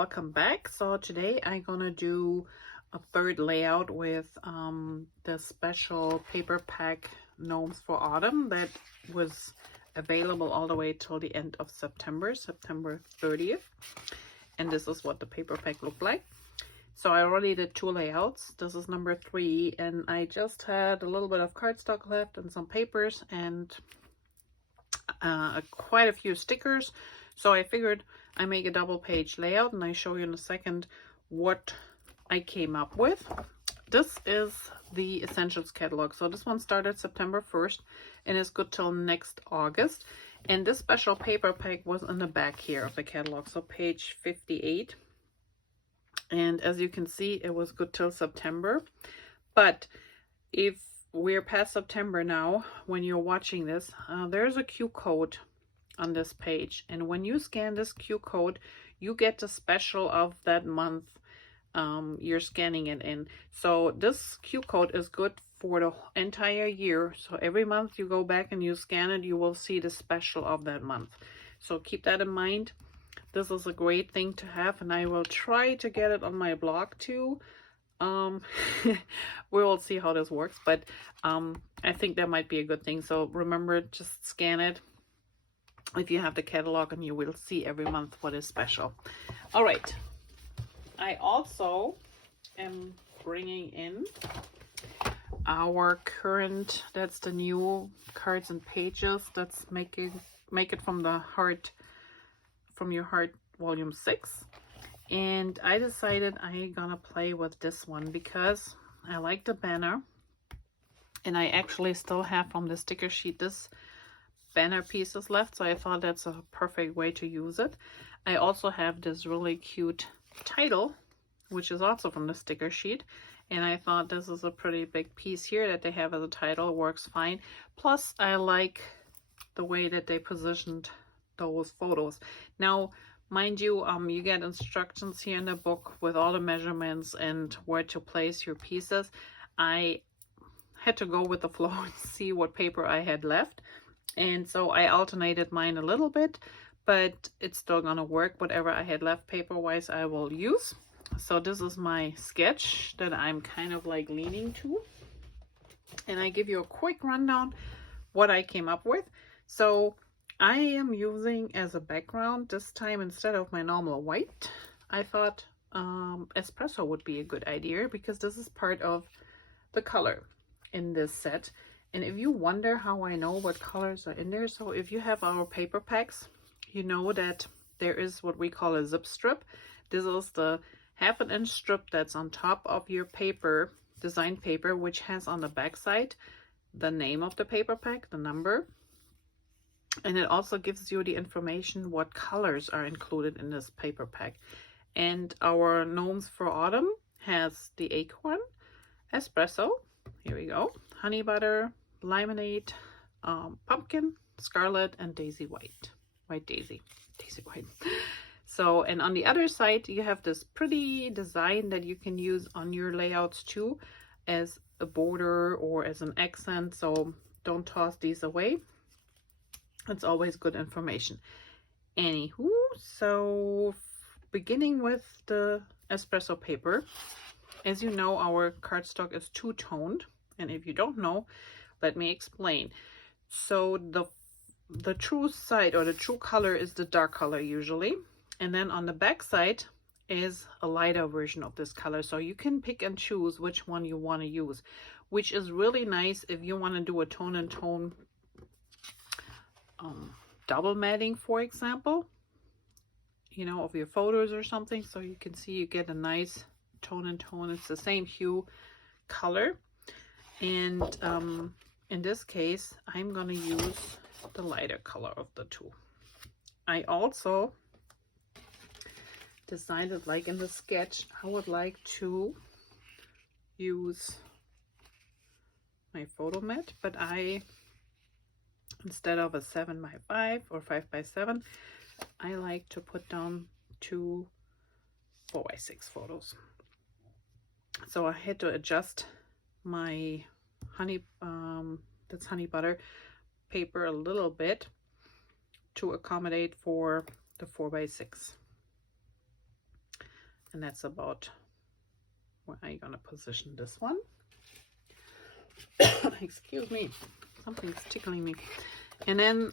welcome back. So today I'm gonna do a third layout with the special paper pack Gnomes for Autumn that was available all the way till the end of September 30th. And this is what the paper pack looked like. So I already did 2 layouts. This is number 3, and I just had a little bit of cardstock left and some papers and quite a few stickers. So I figured I make a double page layout, and I show you in a second what I came up with. This is the Essentials catalog. So this one started September 1st and is good till next August. And this special paper pack was in the back here of the catalog, so page 58. And as you can see, it was good till September. But if we're past September now, when you're watching this, there's a Q code on this page, and when you scan this Q code, you get the special of that month you're scanning it in. So this Q code is good for the entire year. So every month you go back and you scan it, you will see the special of that month. So keep that in mind. This is a great thing to have, and I will try to get it on my blog too. We will see how this works, but I think that might be a good thing. So remember, just scan it if you have the catalog, and you will see every month what is special. All right, I also am bringing in our current, that's the new cards and pages. That's make it from the heart, from your heart, volume 6. And I decided I'm gonna play with this one because I like the banner, and I actually still have from the sticker sheet this banner pieces left, so I thought that's a perfect way to use it. I also have this really cute title, which is also from the sticker sheet, and I thought this is a pretty big piece here that they have as a title. Works fine. Plus I like the way that they positioned those photos. Now mind you, you get instructions here in the book with all the measurements and where to place your pieces. I had to go with the flow and see what paper I had left, and so I alternated mine a little bit, but it's still gonna work. Whatever I had left paper wise I will use. So this is my sketch that I'm kind of like leaning to, and I give you a quick rundown what I came up with. So I am using as a background this time, instead of my normal white, I thought espresso would be a good idea, because this is part of the color in this set. And if you wonder how I know what colors are in there, so if you have our paper packs, you know that there is what we call a zip strip. This is the 1/2 inch strip that's on top of your paper, design paper, which has on the back side the name of the paper pack, the number, and it also gives you the information what colors are included in this paper pack. And our Gnomes for Autumn has the acorn, espresso, here we go, honey butter, lemonade, pumpkin, scarlet, and daisy white. Daisy white. So, and on the other side you have this pretty design that you can use on your layouts too, as a border or as an accent. So don't toss these away. It's always good information. Anywho, so beginning with the espresso paper, as you know, our cardstock is two-toned, and if you don't know, let me explain. So the true side, or the true color, is the dark color usually, and then on the back side is a lighter version of this color. So you can pick and choose which one you want to use, which is really nice if you want to do a tone and tone double matting, for example, you know, of your photos or something. So you can see you get a nice tone and tone. It's the same hue color, and in this case I'm gonna use the lighter color of the two. I also decided, like in the sketch, I would like to use my photo mat, but instead of a 7x5 or 5x7, I like to put down 2 4x6 photos. So I had to adjust my honey butter paper a little bit to accommodate for the 4x6. And that's about where I'm gonna position this one. Excuse me, something's tickling me. And then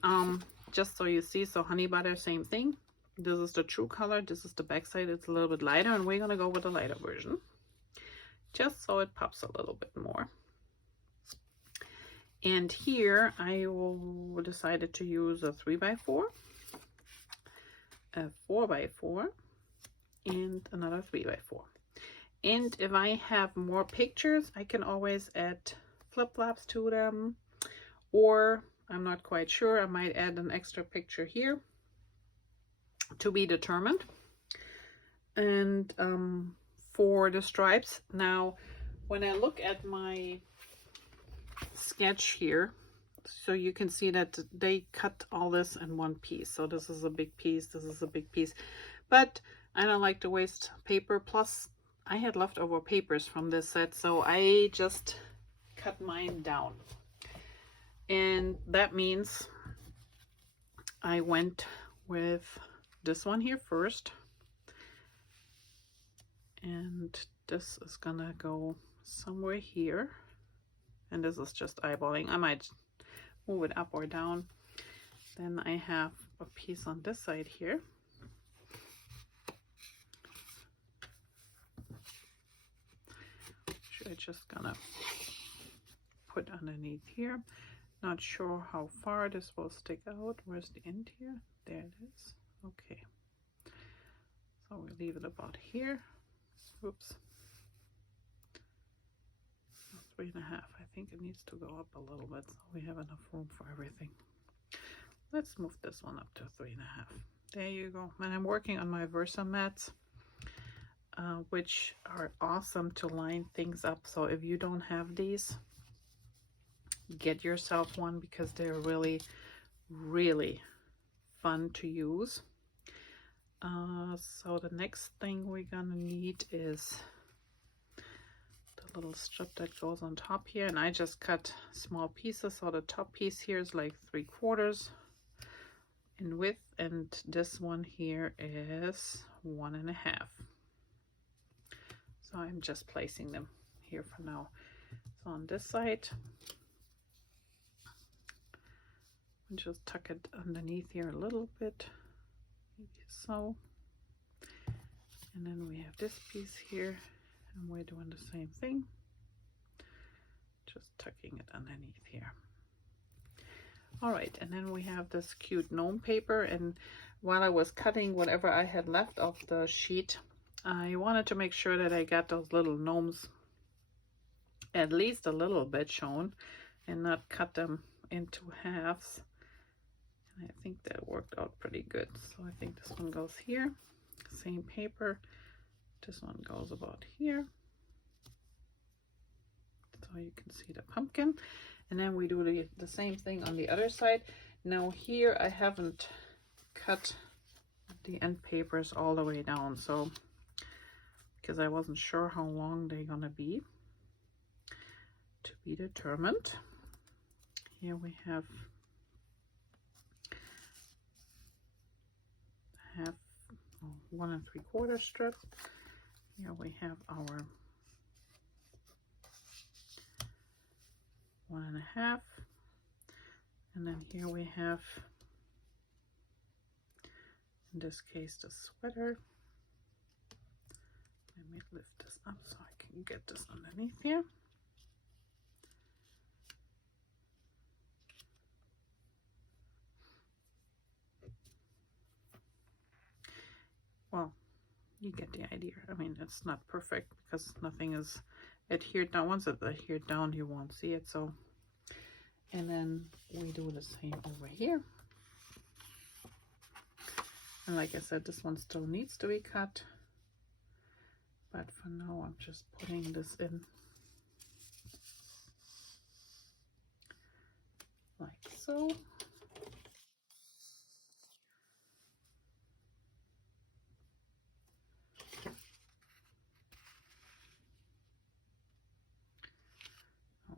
just so you see, so honey butter, same thing. This is the true color, this is the back side. It's a little bit lighter, and we're gonna go with the lighter version just so it pops a little bit more. And here I decided to use a 3x4, a 4x4, and another 3x4. And if I have more pictures, I can always add flip-flops to them, or I'm not quite sure, I might add an extra picture here, to be determined. And for the stripes, now when I look at my sketch here, so you can see that they cut all this in one piece. So this is a big piece, this is a big piece, but I don't like to waste paper. Plus I had leftover papers from this set, so I just cut mine down. And that means I went with this one here first, and this is gonna go somewhere here, and this is just eyeballing. I might move it up or down. Then I have a piece on this side here. Which I'm just gonna put underneath here. Not sure how far this will stick out. Where's the end here? There it is. Okay. So we'll leave it about here. Oops. 3.5. I think it needs to go up a little bit so we have enough room for everything. Let's move this one up to 3.5. There you go. And I'm working on my Versa mats, which are awesome to line things up. So if you don't have these, get yourself one, because they're really, really fun to use. So the next thing we're gonna need is the little strip that goes on top here, and I just cut small pieces. So the top piece here is like 3/4 in width, and this one here is 1.5. So I'm just placing them here for now. So on this side, just tuck it underneath here a little bit, maybe so. And then we have this piece here, and we're doing the same thing, just tucking it underneath here. All right, and then we have this cute gnome paper, and while I was cutting whatever I had left of the sheet, I wanted to make sure that I got those little gnomes at least a little bit shown and not cut them into halves. And I think that worked out pretty good. So I think this one goes here, same paper. This one goes about here, so you can see the pumpkin. And then we do the same thing on the other side. Now here I haven't cut the end papers all the way down, so because I wasn't sure how long they're gonna be, to be determined. Here we have 1 3/4 strip. Here we have our 1.5, and then here we have, in this case, the sweater. Let me lift this up so I can get this underneath here. Well, you get the idea. I mean, it's not perfect because nothing is adhered down. Once it's adhered down, you won't see it. So, and then we do the same over here. And like I said, this one still needs to be cut, but for now I'm just putting this in like so.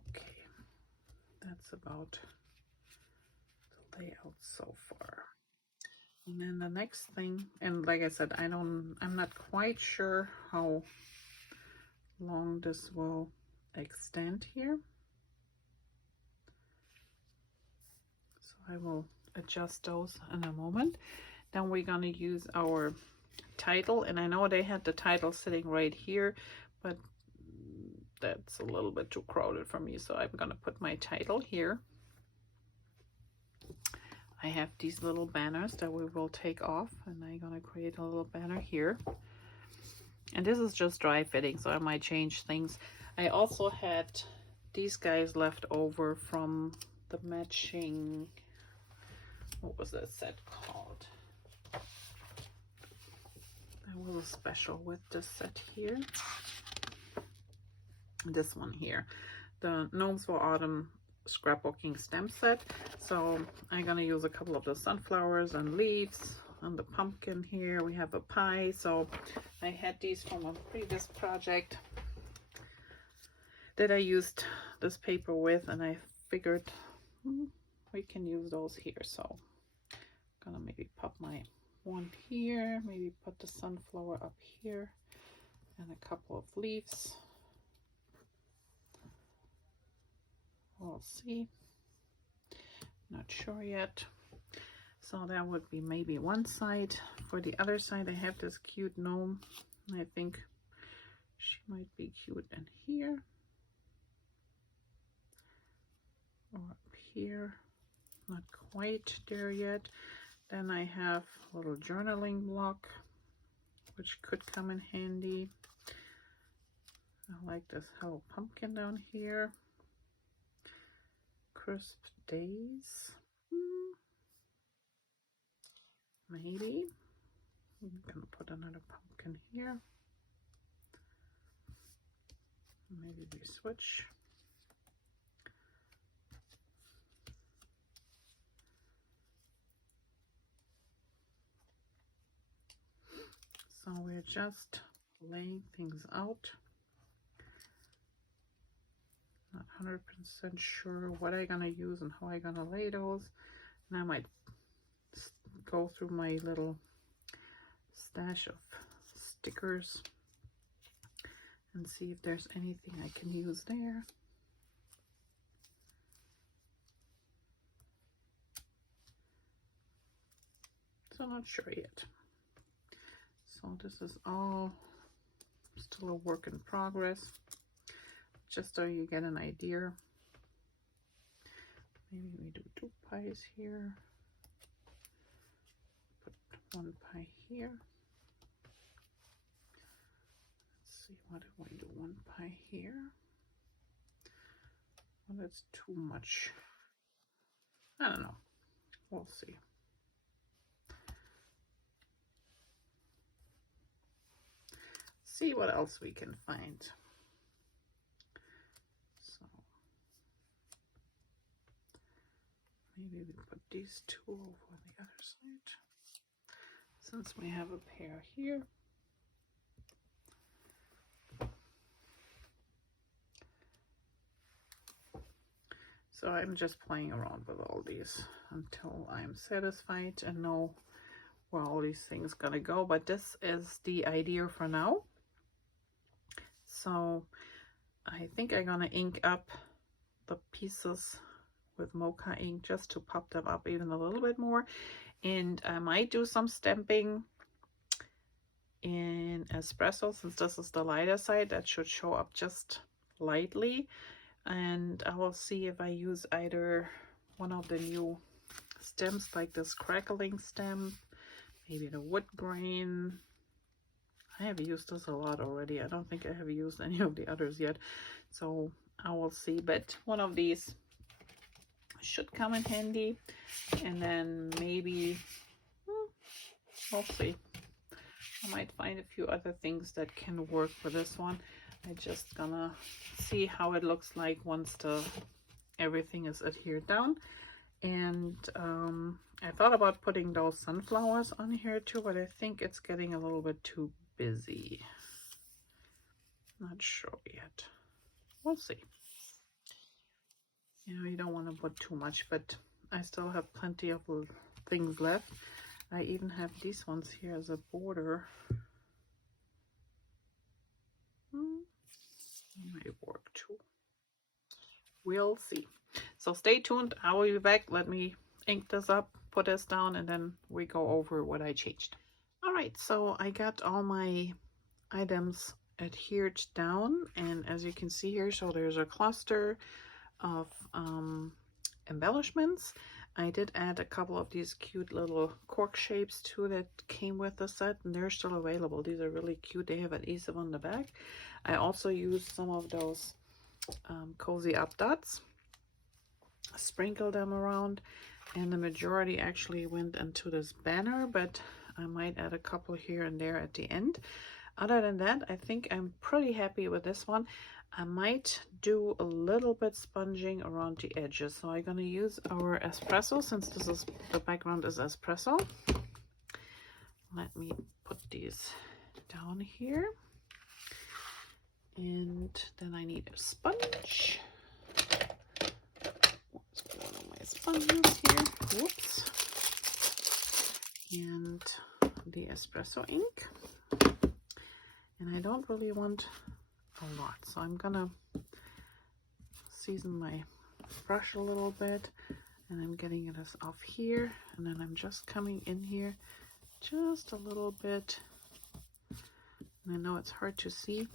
Okay, that's about the layout so far. And then the next thing, and like I said, I'm not quite sure how long this will extend here. So I will adjust those in a moment. Then we're going to use our title, and I know they had the title sitting right here, but that's a little bit too crowded for me, so I'm going to put my title here. I have these little banners that we will take off, and I'm going to create a little banner here. And this is just dry fitting, so I might change things. I also had these guys left over from the matching, what was that set called? There was a special with this set here. This one here, the Gnomes for Autumn Scrapbooking stamp set. So I'm gonna use a couple of the sunflowers and leaves. On the pumpkin here we have a pie. So I had these from a previous project that I used this paper with, and I figured we can use those here. So I'm gonna maybe pop my one here, maybe put the sunflower up here, and a couple of leaves. We'll see, not sure yet. So that would be maybe one side. For the other side, I have this cute gnome. I think she might be cute in here or up here. Not quite there yet. Then I have a little journaling block, which could come in handy. I like this Hello Pumpkin down here. Crisp Days. Maybe. I'm gonna put another pumpkin here. Maybe we switch. So we're just laying things out. Not 100% sure what I'm gonna use and how I'm gonna lay those. And I might go through my little stash of stickers and see if there's anything I can use there. So not sure yet. So this is all still a work in progress, just so you get an idea. Maybe we do 2 pies here. Put 1 pie here. Let's see, what do I do? 1 pie here. Well, that's too much. I don't know. We'll see. See what else we can find. So maybe we put these 2 over the other side, since we have a pair here. So I'm just playing around with all these until I'm satisfied and know where all these things gonna go. But this is the idea for now. So I think I'm gonna ink up the pieces with mocha ink just to pop them up even a little bit more. And I might do some stamping in espresso, since this is the lighter side. That should show up just lightly. And I will see if I use either one of the new stems, like this crackling stem, maybe the wood grain. I have used this a lot already. I don't think I have used any of the others yet, so I will see. But one of these should come in handy, and then maybe we'll see. I might find a few other things that can work for this one. I'm just gonna see how it looks like once everything is adhered down. And I thought about putting those sunflowers on here too, but I think it's getting a little bit too busy. Not sure yet. We'll see. You know, you don't want to put too much, but I still have plenty of things left. I even have these ones here as a border. Might work too. We'll see. So stay tuned. I will be back. Let me ink this up, put this down, and then we go over what I changed. All right, so I got all my items adhered down, and as you can see here, so there's a cluster of embellishments. I did add a couple of these cute little cork shapes too that came with the set, and they're still available. These are really cute. They have adhesive on the back. I also used some of those cozy up dots, sprinkle them around, and the majority actually went into this banner, but I might add a couple here and there at the end. Other than that, I think I'm pretty happy with this one. I might do a little bit sponging around the edges. So I'm going to use our espresso, since this is the background is espresso. Let me put these down here. And then I need a sponge. What's going on my sponges here? Whoops. And the espresso ink. And I don't really want a lot, so I'm gonna season my brush a little bit, and I'm getting it off here, and then I'm just coming in here just a little bit. And I know it's hard to see,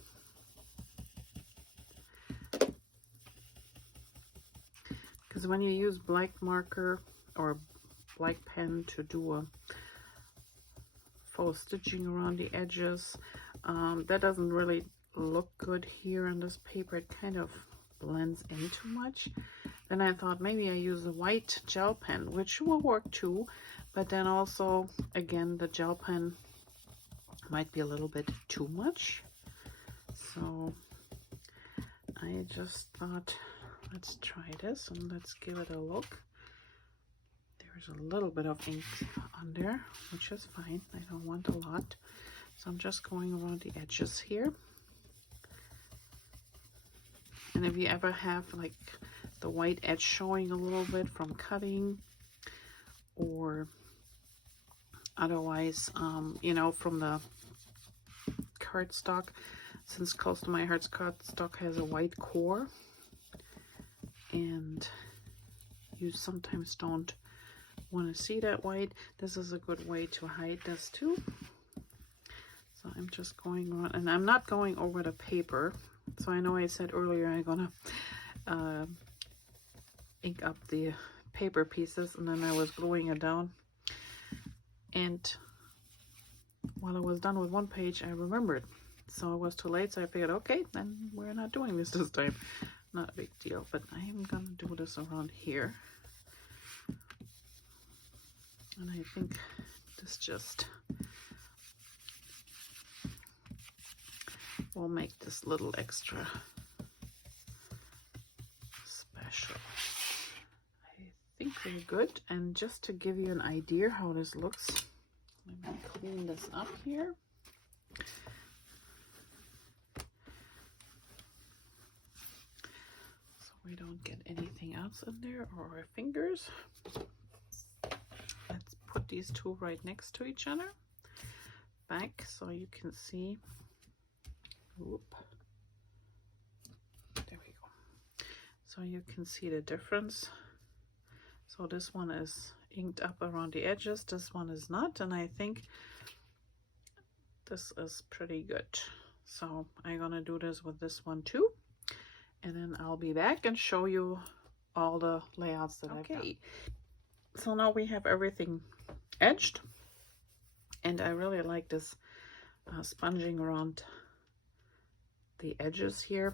because when you use black marker or black pen to do a faux stitching around the edges, that doesn't really look good here on this paper. It kind of blends in too much. Then I thought maybe I use a white gel pen, which will work too, but then also again the gel pen might be a little bit too much. So I just thought, let's try this and let's give it a look. There's a little bit of ink on there, which is fine. I don't want a lot, so I'm just going around the edges here. And if you ever have like the white edge showing a little bit from cutting, or otherwise, you know, from the cardstock, since close to my heart's cardstock has a white core, and you sometimes don't want to see that white, this is a good way to hide this too. So I'm just going around, and I'm not going over the paper. So I know I said earlier I'm gonna ink up the paper pieces, and then I was gluing it down, and while I was done with one page I remembered, so it was too late. So I figured, okay, then we're not doing this time. Not a big deal, but I am gonna do this around here, and I think this just will make this little extra special. I think we're good. And just to give you an idea how this looks, let me clean this up here. So we don't get anything else in there, or our fingers. Let's put these two right next to each other, back, so you can see. Oop. There we go. So you can see the difference. So this one is inked up around the edges, this one is not, and I think this is pretty good. So I'm gonna do this with this one too, and then I'll be back and show you all the layouts that I've done. So now we have everything edged, and I really like this sponging around the edges here.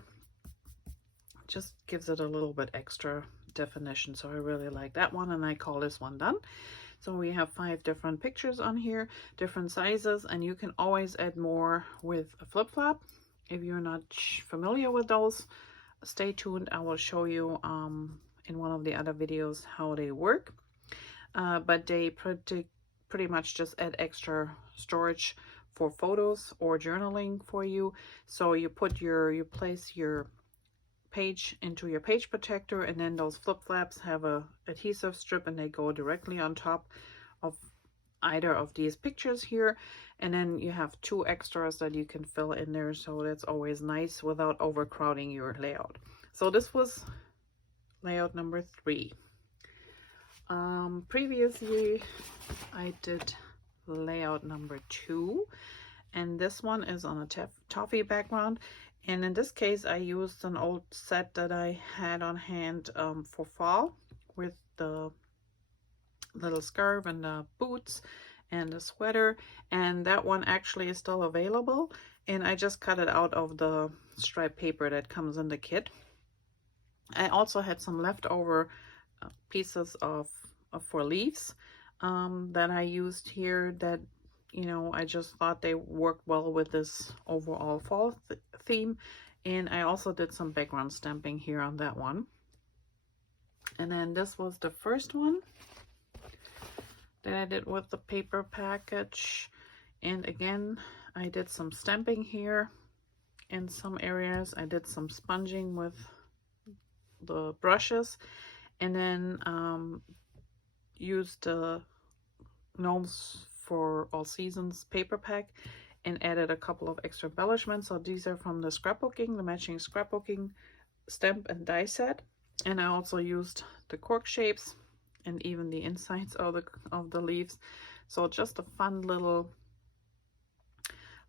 Just gives it a little bit extra definition, so I really like that one, and I call this one done. So we have 5 different pictures on here, different sizes, and you can always add more with a flip-flop. If you're not familiar with those, stay tuned. I will show you in one of the other videos how they work, but they pretty much just add extra storage for photos or journaling for you. So you place your page into your page protector, and then those flip flaps have a adhesive strip, and they go directly on top of either of these pictures here, and then you have 2 extras that you can fill in there, so that's always nice without overcrowding your layout. So this was layout number 3. Previously I did layout number 2, and this one is on a toffee background, and in this case I used an old set that I had on hand for fall, with the little scarf and the boots and the sweater, and that one actually is still available, and I just cut it out of the striped paper that comes in the kit. I also had some leftover pieces of for leaves that I used here that, you know, I just thought they worked well with this overall fall theme, and I also did some background stamping here on that one. And then this was the first one that I did with the paper package, and again I did some stamping here in some areas. I did some sponging with the brushes, and then used the Gnomes for All Seasons paper pack and added a couple of extra embellishments. So these are from the Scrapbooking, the matching Scrapbooking stamp and die set, and I also used the cork shapes and even the insides of the leaves. So just a fun little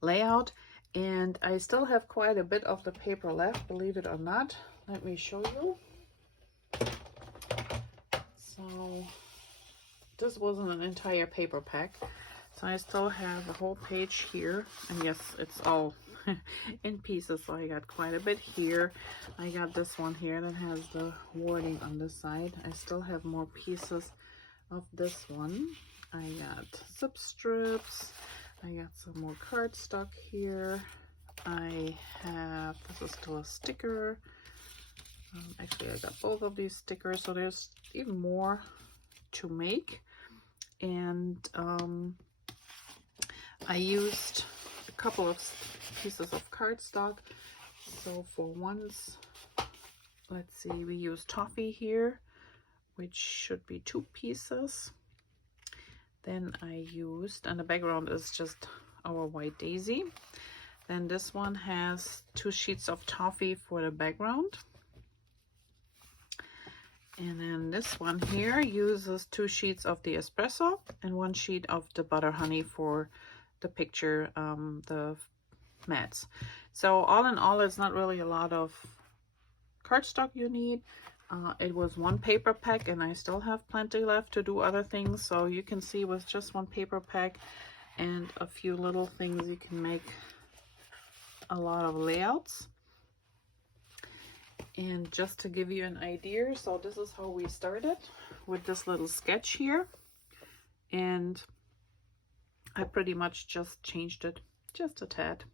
layout, and I still have quite a bit of the paper left, believe it or not. Let me show you. So this wasn't an entire paper pack, so I still have a whole page here, and yes, it's all in pieces, so I got quite a bit here. I got this one here that has the wording on the side. I still have more pieces of this one. I got zip strips, I got some more cardstock here. I have, this is still a sticker. Actually I got both of these stickers, so there's even more to make. And I used a couple of pieces of cardstock. So for once, let's see, we use toffee here, which should be 2 pieces. Then I used, and the background is just our white daisy. Then this one has 2 sheets of toffee for the background. And then this one here uses 2 sheets of the espresso and 1 sheet of the butter honey for the picture, the mats. So all in all, it's not really a lot of cardstock you need. It was 1 paper pack, and I still have plenty left to do other things. So you can see with just 1 paper pack and a few little things, you can make a lot of layouts. And just to give you an idea, so this is how we started with this little sketch here, and I pretty much just changed it just a tad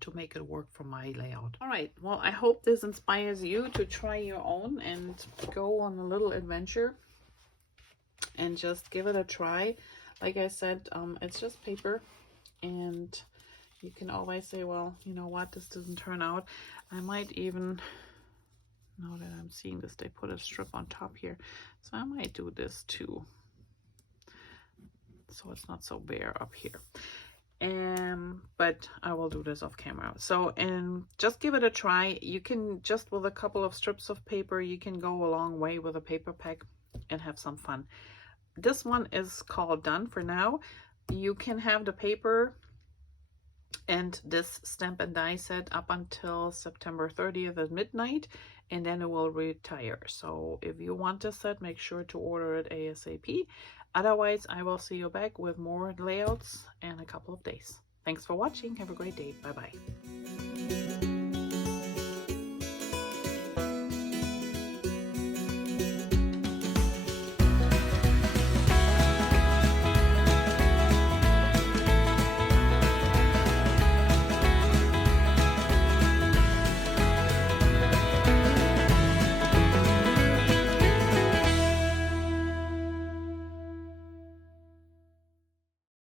to make it work for my layout. All right, well, I hope this inspires you to try your own and go on a little adventure and just give it a try. Like I said, it's just paper, and you can always say, well, you know what, this doesn't turn out. I might even, now that I'm seeing this, they put a strip on top here, so I might do this too, so it's not so bare up here. But I will do this off camera. So, and just give it a try. You can, just with a couple of strips of paper, you can go a long way with a paper pack and have some fun. This one is called done for now. You can have the paper and this stamp and die set up until September 30th at midnight, and then it will retire. So if you want this set, make sure to order it ASAP. Otherwise, I will see you back with more layouts in a couple of days. Thanks for watching. Have a great day. Bye bye.